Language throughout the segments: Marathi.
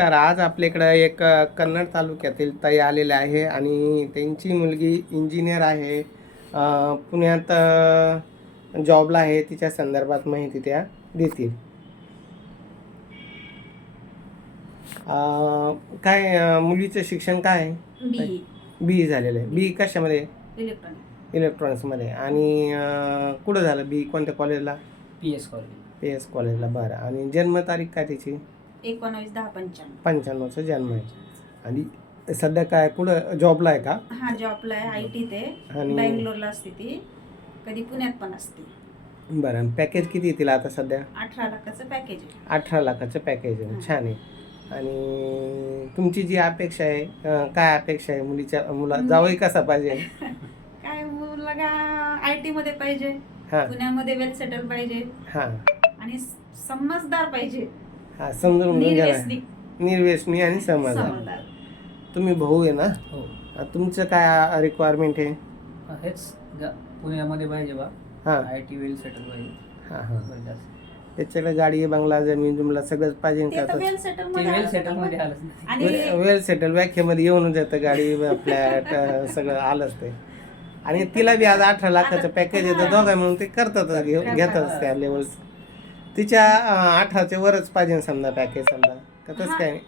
नमस्कार. आज आपल्याकडं एक कन्नड तालुक्यातील ताई आलेले आहे आणि त्यांची मुलगी इंजिनियर आहे. अ, पुण्यात जॉबला आहे. तिच्या संदर्भात माहिती त्या देतील. अ, काय मुलीचं शिक्षण काय? आहे बी बी झालेलं आहे. बी कशामध्ये? इलेक्ट्रॉनिक इलेक्ट्रॉनिक्समध्ये. आणि कुठं झालं बी? कोणत्या कॉलेजला? P S college. P S कॉलेजला. बरं. आणि जन्मतारीख काय तिची? एकोणावीस दहा पंच्याण्णव. पंच्याण्णवचा जन्म आहे. आणि सध्या काय कुठं जॉबला आहे का? हा जॉबला आहे आय टी ते. आणि बँगलोरला असते ती. कधी पुण्यात पण असते. बरं पॅकेज किती येतील आता सध्या? अठरा लाखाचं पॅकेज आहे. अठरा लाखाचं पॅकेज आहे. छान आहे. आणि तुमची जी अपेक्षा आहे अं, काय अपेक्षा आहे मुलीच्या मुला मुली- जावई कसा पाहिजे? काय मुलगा आय टी मध्ये पाहिजे. हां. पुण्यामध्ये वेल सेटल पाहिजे. हां. आणि स- समजदार पाहिजे. हां समजून घेऊन घ्या निर्व्यसनी. निर्व्यसनी आणि समजदार. समजदार. तुम्ही भाऊ आहे ना? हो. तुमचं काय रिक्वायरमेंट आहे? हेच गा- पुण्यामध्ये पाहिजे बा. हां. आय टी वेल सेटल पाहिजे. हां हां. जास्त. त्याच्याकडे गाडी बंगला जमीन जुमला सगळंच पाहिजे ते तर का वेल सेटल ते मध्ये वेल सेटलमध्ये तर आलंच नाही. आणि वेल सेटल व्याख्येमध्ये येऊनच येतं गाडी फ्लॅट सगळं आलंच ते. आणि तिला बी आज अठरा लाखाचं पॅकेज येतं हा. दोघं म्हणून ते करतातच घेऊ. घेतातच त्या लेवल तिच्या अं, अठराच्या वरच पाहिजे समजा पॅकेज समजा का तसं. काय नाही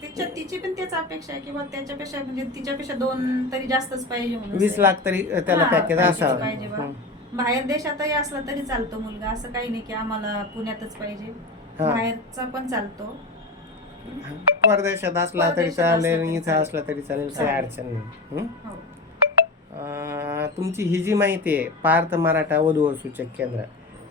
त्याच्या तिची पण तेच अपेक्षा आहे किंवा त्याच्यापेक्षा म्हणजे तिच्यापेक्षा दोन तरी जास्तच पाहिजे म्हणून वीस लाख तरी त्याला हा, पॅकेज असावं पाहिजे बा. हं. बाहेर देशातही असला तरी चालतो मुलगा असं काही नाही की आम्हाला पुण्यातच पाहिजे हा. बाहेरचा पण चालतो परदेशात असला तरी परदेशात असला चालेल तरी इथं चालेल. असला तरी चालेल काही चालेल. अडचण नाही हं? हो. अं, तुमची ही जी माहिती आहे पार्थ मराठा वधूवर सूचक केंद्र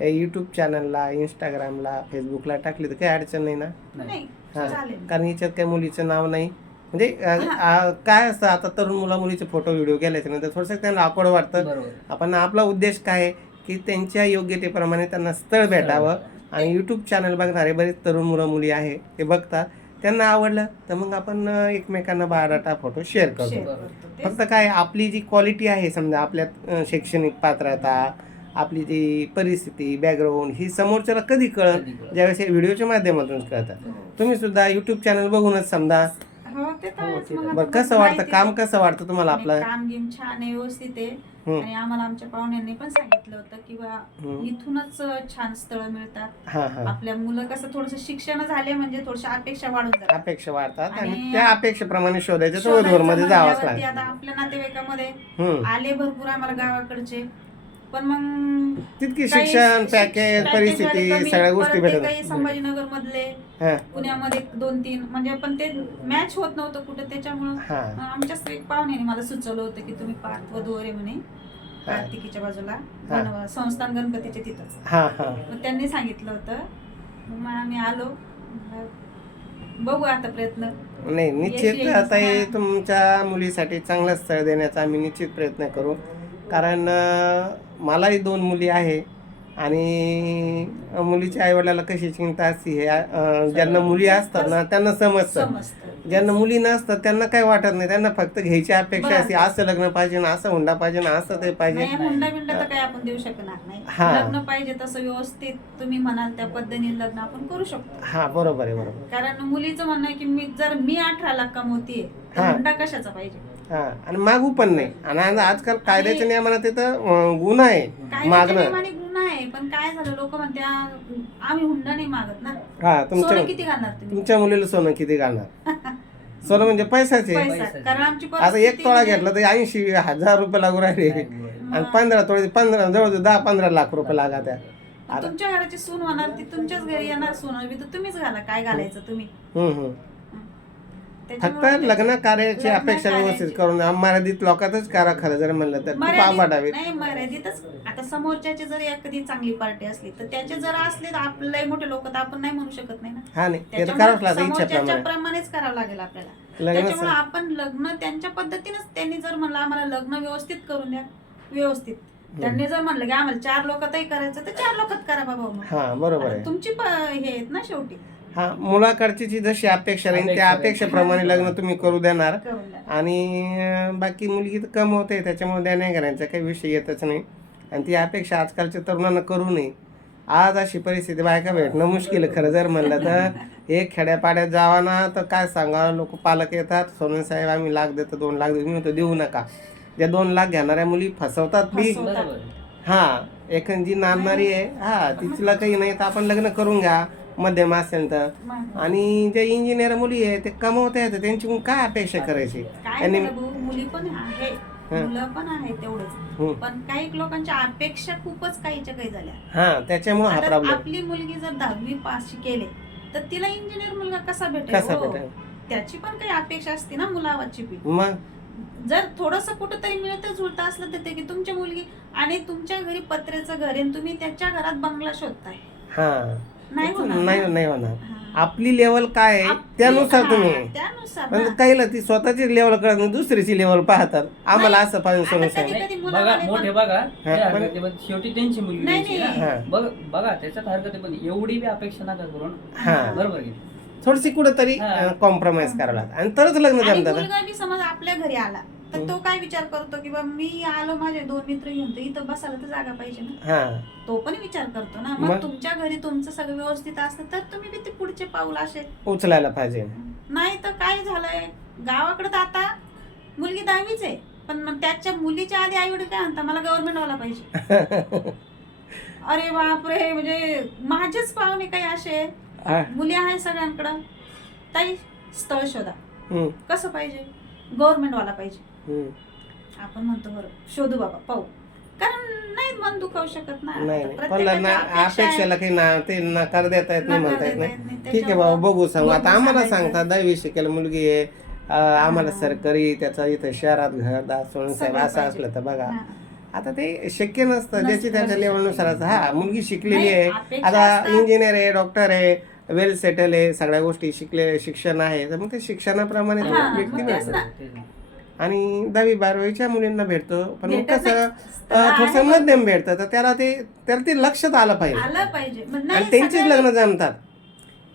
यूट्यूब चॅनलला इंस्टाग्रामला फेसबुकला टाकली तर काही अडचण नाही ना? नाही. हा. चालेल. कारण याच्यात काही मुलीचं नाव नाही. म्हणजे अ, आ, काय असतं आता तरुण मुला मुलीचे फोटो व्हिडिओ केल्याच्यानंतर थोडंसं त्यांना आकड वाटतं. बरोबर. आपण आपला उद्देश काय आहे? की त्यांच्या योग्यतेप्रमाणे त्यांना स्थळ भेटावं. आणि यूट्यूब चॅनल बघणारे बरेच तरुण मुलं मुली आहे ते बघतात. त्यांना आवडलं तर मग आपण अ, एकमेकांना बायोडाटा फोटो शेअर करतो. शेअर बरोबर. करतो. तेच. फक्त काय आपली जी क्वालिटी आहे समजा आपल्यात अ, शैक्षणिक पात्रता आपली जी परिस्थिती बॅकग्राऊंड ही समोरच्याला कधी कळत. ज्यावेळेस या व्हिडिओच्या माध्यमातून कळतं. तुम्ही सुद्धा युट्यूब चॅनल बघूनच समजा. हो हो, बरं कसं वाटतं? काम कसं वाटतं तुम्हाला आपलं? काम गेम छान आहे व्यवस्थित आहे. आणि आम्हाला आमच्या पाहुण्यांनी पण सांगितलं होतं की बा. इथूनच छान स्थळ मिळतात. हां हां. आपल्या मुलं कसं थोडस शिक्षण झाले म्हणजे थोडशा अपेक्षा वाढून जातात. अपेक्षा वाढतात आणि त्या अपेक्षेप्रमाणे शोधायचं वधूवर मध्ये जावंच लागतं आपल्या नातेवाईकामध्ये. आले भरपूर आम्हाला गावाकडचे. पण मग तितकी काही शिक्षण शिक- पॅकेज परिस्थिती कमी, सगळ्या गोष्टी परत ते भेटत काही संभाजीनगर मधले हां. पुण्यामध्ये दोन तीन म्हणजे पण ते मॅच होत नव्हतं कुठं त्याच्यामुळं हां. आमच्याच एक पाहुण्याने मला सुचवलं होतं की तुम्ही पार्थ वधूवरे म्हणे कार्तिकीच्या बाजूला बनवा संस्थान गणपतीच्या तिथंच. हां हां. मग त्यांनी सांगितलं होतं. मग आम्ही आलो. म्हणलं, बघू आता प्रयत्न. नाही निश्चित आता हे हा. तुमच्या मुलीसाठी चांगलं स्थळ देण्याचा आम्ही निश्चित प्रयत्न करू. कारण मलाही दोन मुली आहे आणि मुलीच्या आईवडिलाला कशी चिंता असते हे ज्यांना मुली असतात ना त्यांना समजतं. ज्यांना मुली नसतात त्यांना काही वाटत नाही. त्यांना फक्त घ्यायची अपेक्षा. असते असं लग्न पाहिजे ना असं हुंडा पाहिजे ना असं ते पाहिजे. नाही हुंडा बिंडा तर काही आपण देऊ शकणार हा. नाही लग्न पाहिजे तसं व्यवस्थित तुम्ही म्हणाल त्या पद्धतीने लग्न आपण करू शकतो. हा बरोबर आहे बरोबर कारण मुलीचं म्हणणं की मी जर मी अठरा लाख कमवतीये. हुंडा कशाचा पाहिजे? हा आणि मागू पण नाही. आणि आज- आजकाल कायद्याच्या नियमानं तिथं अं, गुन्हा आहे मागणं. नियमाने गुन्हा आहे पण काय झालं? लोक म्हणते "आ, आम्ही हुंडा नाही मागत ना. हा तुमच्या सोनं किती घालणार तुम्ही? तुमच्या मुलीला सोनं किती घालणार? सोनं म्हणजे पैसाचे. पैसा पैसा. कारण आमची आता एक परिस्थिती तोळा म्हणजे- घेतला तर ऐंशी हजार रुपये लागू राहिले. आणि पंधरा तोळे पंधरा जवळ दहा पंधरा लाख रुपये लागा त्या तुमच्या घराची सून होणार ती तुमच्याच घरी येणार सून. बी तर तुम्हीच घाला. काय घालायचं तुम्ही? हम्म, हम्म. फक्त लग्न कार्याची अपेक्षा व्यवस्थित करून मर्यादित लोकातच करा खरं जर म्हणलं तर. खूप नाही मर्यादितच. आता समोरच्याची जर एखादी चांगली पार्टी असली तर त्याचे जर असले तर आपले मोठे लोक तर आपण नाही म्हणू शकत नाही ना? हा नाही. ते तर त्याच्यामुळे करावंच लागतं समोरच्याच्या इच्छेप्रमाणे प्रमाणेच करावं लागेल आपल्याला. लग्न त्याच्यामुळे आपण लग्न त्यांच्या पद्धतीनंच त्यांनी जर म्हणलं आम्हाला लग्न व्यवस्थित करून द्या. व्यवस्थित. त्यांनी जर म्हणलं की आम्हाला चार लोकातही करायचं तर चार लोकात करा बाबा हा बरोबर आहे. तुमची हे आहेत ना शेवटी. हा मुलाकडची जी जशी अपेक्षा राहील त्या अपेक्षा अपेक्षेप्रमाणे लग्न तुम्ही करू देणार. आणि बाकी मुलगी तर कमवते त्याच्यामुळे द्या नाही करायचा काही विषय येतच नाही. आणि ती अपेक्षा आजकालच्या तरुणांना करू नये. आज अशी परिस्थिती बायका भेटणं मुश्किल आहे खरं जर म्हणलं तर. हे खेड्यापाड्यात जावा ना तर काय सांगा? लोक पालक येतात सोनून साहेब आम्ही लाख देतो दोन लाख देतो मी म्हणतो देऊ नका. ज्या दोन लाख घेणाऱ्या मुली फसवतात आहे. हा एखादी जी नांदणारी आहे हा तिला काही नाही तर आपण लग्न करून घ्या. मध्यम असेल तर. आणि जे इंजिनियर मुली आहे ते कमवत आहेत त्यांची काय अपेक्षा करायची? काय त्यांनी झालं भाऊ मुली पण आहे. मुलं पण आहे तेवढंच. पण काही लोकांच्या अपेक्षा खूपच काहीच्या काही झाल्या. हा त्याच्यामुळे हा आता प्रॉब्लेम आपली मुलगी जर दहावी पास केले तर तिला इंजिनियर मुलगा कसा भेटेल? कसा हो. भेटेल? त्याची पण काही अपेक्षा असते ना मुलावाची बी. मग? जर थोडस कुठंतरी मिळत जुळत असलं तर ते की तुमची मुलगी आणि तुमच्या घरी पत्र्याचं घर आहे आणि तुम्ही त्याच्या घरात बंगला शोधताय. हा. नाही होणार नाही ना. नाही होणार हा. आपली लेवल काय आहे आपली- त्यानुसार हा, तुम्ही त्यानुसार पण ना. काहीला ती स्वतःची लेवल कळत नाही दुसरीची लेवल पाहतात आम्हाला असं पाहिजे आता कधी नाही, बघा मोठे पण- बघा हा, ते पण- हरकत नाही, पण शेवटी त्यांची मुलगी नाही, द्यायची नाही. ना. हा. बघ बघा त्याच्यात हरकत आहे पण एवढी बी अपेक्षा नका करून हा बरोबर आहे थोडीशी कुठंतरी हा. कॉम्प्रोमाइज करावं लागतं आणि तरच लग्न आणि जमतात मुलगा बी समज आपल्या घरी आला तर. तो काय विचार करतो की बा मी आलो माझे दोन मित्र घेऊन तर इथं बसायला तर जागा पाहिजे ना. हा. तो पण विचार करतो ना मग? मग? तुमच्या घरी तुमचं सगळं व्यवस्थित असतं तर तुम्ही बी ते पुढचे पाऊल असे. उचलायला पाहिजे. नाही तर काय झालंय? गावाकडे तर आता मुलगी दहावीच आहे पण मग त्याच्या मुलीच्या आधी आई वडील काय म्हणता मला गव्हर्नमेंट वाला पाहिजे. अरे बापरे म्हणजे माझेच पाहुणे काही असे? हा. मुली आहे सगळ्यांकडं. ताई स्थळ शोधा. हम्म, कसं पाहिजे? गव्हर्नमेंट वाला पाहिजे. आपण म्हणतो बरं शोधू बाबा पाहू कारण नाही मन दुखावू शकत नाही पण ना. अपेक्षाला काही ना ते नकार देता येत नाही म्हणता येत नाही. ठीक आहे बाबा बघू सांगू आता आम्हाला सांगायचं. सांगता दहावी शिकेल मुलगी आहे आम्हाला. सरकारी त्याचा इथं शहरात घर सोडून साहेब असं. असलं तर बघा. आता ते शक्य नसतं नसतं, ज्याची त्याच्या नसतं लेवलनुसार. हा मुलगी शिकलेली आहे आता. इंजिनियर आहे डॉक्टर आहे वेल सेटल आहे सगळ्या गोष्टी शिकले शिक्षण आहे तर मग ते शिक्षणाप्रमाणे व्यक्ती मग आणि दहावी बारावीच्या मुलींना भेटतो. पण मग भेटत कसं नाही. थोडंसं. मध्यम भेटतं. तर त्याला ते त्याला ते लक्षात आलं पाहिजे. आलं पाहिजे. मग आणि नाही त्यांचीच लग्न जमतात.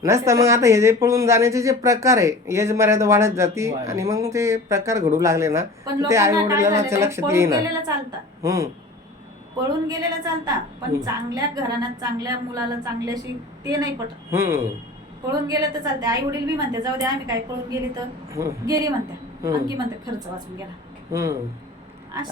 नसतं मग आता हे जे पळून जाण्याचे जे प्रकार आहे याच मर्यादा वाढत जाती. आणि मग ते प्रकार घडू लागले ना पण ते आई लोकांना काय वडिलांना झालेलं आहे, लक्षात पळून येईना. गेलेलं चालतं. हम्म. पळून गेलेलं चालतं. पण हम्म. चांगल्या घराण्यात चांगल्या मुलाला चांगल्याशी ते नाही पटत. हम्म. पळून गेलं तर चालते आई वडील बी म्हणते जाऊ दे आम्ही काय पळून गेली तर? हम्म, गेली म्हणत्या. हम्म. आणखी म्हणते खर्च वाचून गेला.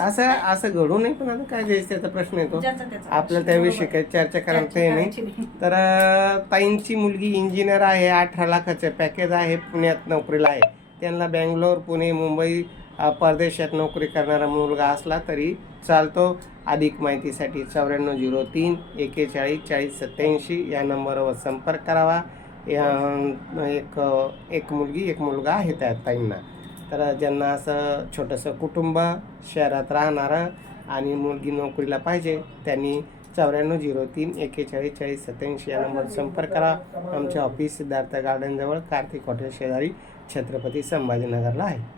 असं असं घडू नये पण आता काय घ्यायचं त्याचा प्रश्न येतो. ज्याचा त्याचा आपल्याला प्रश्न, त्याविषयी. काही चर्चा करायला चर्चा ते नाही. करायची नाही. तर अं, ताईंची मुलगी इंजिनियर आहे अठरा लाखाचं पॅकेज आहे पुण्यात नोकरीला आहे. त्यांना बँगलोर पुणे मुंबई अं, परदेशात नोकरी करणारा मुलगा असला तरी चालतो. अधिक माहितीसाठी चौऱ्याण्णव झिरो तीन एकेचाळीस चाळीस सत्याऐंशी या नंबरवर संपर्क करावा. या- एक एक मुलगी एक मुलगा आहे त्या ताईंना. तर ज्यांना असं छोटंसं कुटुंब शहरात राहणारं आणि मुलगी नोकरीला पाहिजे त्यांनी चौऱ्याण्णव झिरो तीन एकेचाळीस चाळीस सत्याऐंशी या नंबर संपर्क करा. आमचे ऑफिस सिद्धार्थ गार्डनजवळ कार्तिक हॉटेल शेजारी छत्रपती संभाजीनगरला आहे.